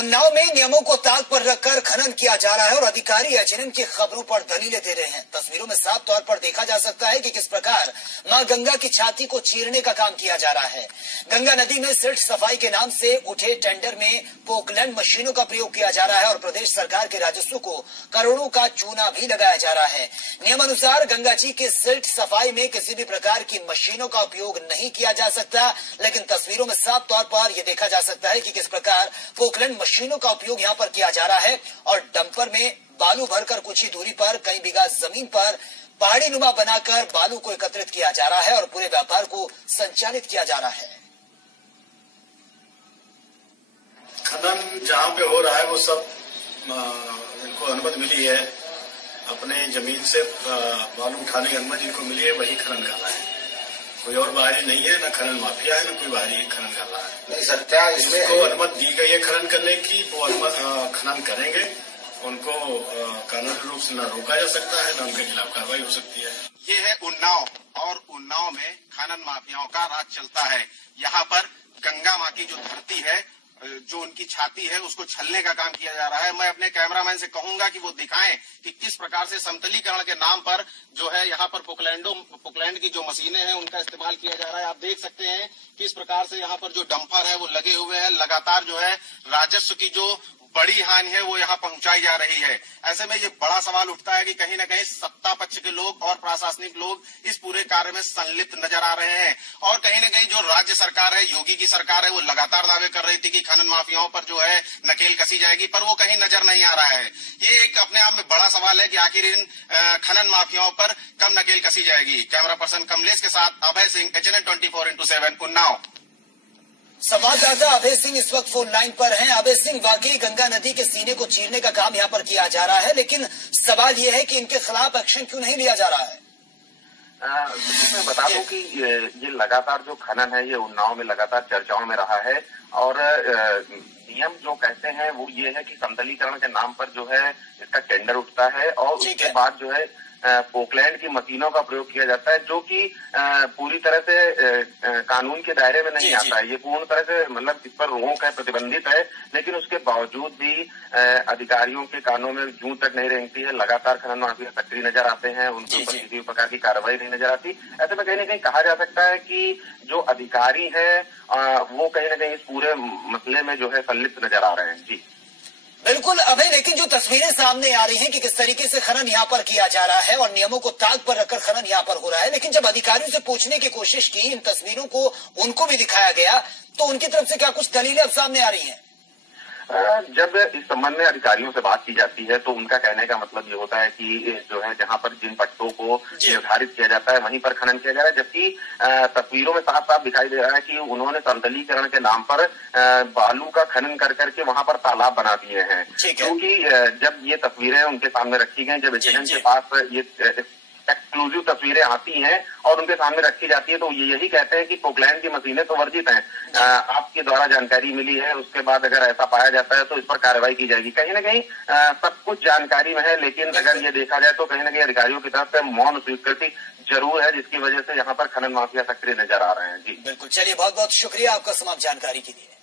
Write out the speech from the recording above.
उन्नाव में नियमों को ताक पर रखकर खनन किया जा रहा है और अधिकारी एचएनएन की खबरों पर दलीलें दे रहे हैं। तस्वीरों में साफ तौर पर देखा जा सकता है कि किस प्रकार मां गंगा की छाती को चीरने का काम किया जा रहा है। गंगा नदी में सिल्ट सफाई के नाम से उठे टेंडर में पोकलैंड मशीनों का प्रयोग किया जा रहा है और प्रदेश सरकार के राजस्व को करोड़ों का चूना भी लगाया जा रहा है। नियमानुसार गंगा जी के सिल्ट सफाई में किसी भी प्रकार की मशीनों का उपयोग नहीं किया जा सकता, लेकिन तस्वीरों में साफ तौर पर यह देखा जा सकता है कि किस प्रकार पोकलैंड मशीनों का उपयोग यहां पर किया जा रहा है और डंपर में बालू भरकर कुछ ही दूरी पर कई बीघा जमीन पर पहाड़ी नुमा बनाकर बालू को एकत्रित किया जा रहा है और पूरे व्यापार को संचालित किया जा रहा है। खनन जहां पे हो रहा है वो सब इनको अनुमति मिली है, अपने जमीन से बालू उठाने की अनुमति इनको मिली है, वही खनन कर रहा है। कोई और बाहरी नहीं है, न खनन माफिया है, न कोई बाहरी खनन कर रहा है। नहीं सर, क्या इसमें को अनुमति दी गई है खनन करने की, वो खनन करेंगे। उनको कानूनी रूप से न रोका जा सकता है, न उनके खिलाफ कार्रवाई हो सकती है। ये है उन्नाव और उन्नाव में खनन माफियाओं का राज चलता है। यहाँ पर गंगा माँ की जो धरती है, जो उनकी छाती है, उसको छलने का काम किया जा रहा है। मैं अपने कैमरामैन से कहूंगा कि वो दिखाएं कि किस प्रकार से समतलीकरण के नाम पर जो है यहाँ पर पोकलैंड की जो मशीनें हैं उनका इस्तेमाल किया जा रहा है। आप देख सकते हैं किस प्रकार से यहाँ पर जो डंपर है वो लगे हुए हैं। लगातार जो है राजस्व की जो बड़ी हानि है वो यहाँ पहुंचाई जा रही है। ऐसे में ये बड़ा सवाल उठता है कि कहीं न कहीं सत्ता पक्ष के लोग और प्रशासनिक लोग इस पूरे कार्य में संलिप्त नजर आ रहे हैं और कहीं न कहीं जो राज्य सरकार है, योगी की सरकार है, वो लगातार दावे कर रही थी कि खनन माफियाओं पर जो है नकेल कसी जाएगी, पर वो कहीं नजर नहीं आ रहा है। ये एक अपने आप में बड़ा सवाल है कि आखिर इन खनन माफियाओं पर कब नकेल कसी जाएगी। कैमरा पर्सन कमलेश के साथ अभय सिंह, HNN 24x7 उन्नाव। संवाददाता अभय सिंह इस वक्त फोन लाइन पर हैं। अभय सिंह, वाकई गंगा नदी के सीने को चीरने का काम यहाँ पर किया जा रहा है, लेकिन सवाल ये है कि इनके खिलाफ एक्शन क्यों नहीं लिया जा रहा है? मैं बता दूं कि ये लगातार जो खनन है ये उन्नाव में लगातार चर्चाओं में रहा है और नियम जो कहते हैं वो ये है कि समतलीकरण के नाम पर जो है इसका टेंडर उठता है और उसके बाद जो है पोकलैंड की मशीनों का प्रयोग किया जाता है, जो कि पूरी तरह से कानून के दायरे में नहीं आता है। ये पूर्ण तरह से मतलब इस पर रोक है, प्रतिबंधित है, लेकिन उसके बावजूद भी अधिकारियों के कानों में जूं तक नहीं रेंगती है। लगातार खनन माफिया सक्रिय नजर आते हैं, उनके ऊपर किसी भी प्रकार की कार्रवाई नहीं नजर आती। ऐसे में कहीं न कहीं कहा जा सकता है कि जो अधिकारी है वो कहीं न कहीं इस पूरे मसले में जो है संलिप्त नजर आ रहे हैं। जी बिल्कुल अभय, लेकिन जो तस्वीरें सामने आ रही हैं कि किस तरीके से खनन यहाँ पर किया जा रहा है और नियमों को ताक पर रखकर खनन यहाँ पर हो रहा है, लेकिन जब अधिकारियों से पूछने की कोशिश की, इन तस्वीरों को उनको भी दिखाया गया, तो उनकी तरफ से क्या कुछ दलीलें अब सामने आ रही हैं? जब इस संबंध में अधिकारियों से बात की जाती है तो उनका कहने का मतलब ये होता है कि जो है जहां पर जिन पट्टों को निर्धारित किया जाता है वहीं पर खनन किया जा रहा है, जबकि तस्वीरों में साफ साफ दिखाई दे रहा है कि उन्होंने समतलीकरण के नाम पर बालू का खनन कर करके वहां पर तालाब बना दिए हैं। क्योंकि जब ये तस्वीरें उनके सामने रखी गई, जब एचएनएन के पास ये एक्सक्लूसिव तस्वीरें आती हैं और उनके सामने रखी जाती है तो ये यही कहते हैं कि पोकलैंड की मशीनें तो वर्जित हैं। आपके द्वारा जानकारी मिली है, उसके बाद अगर ऐसा पाया जाता है तो इस पर कार्रवाई की जाएगी। कहीं ना कहीं सब कुछ जानकारी में है, लेकिन अगर ये देखा जाए तो कहीं ना कहीं अधिकारियों की तरफ से मौन स्वीकृति जरूर है, जिसकी वजह से यहाँ पर खनन माफिया सक्रिय नजर आ रहे हैं। जी बिल्कुल, चलिए बहुत बहुत शुक्रिया आपका तमाम जानकारी के लिए।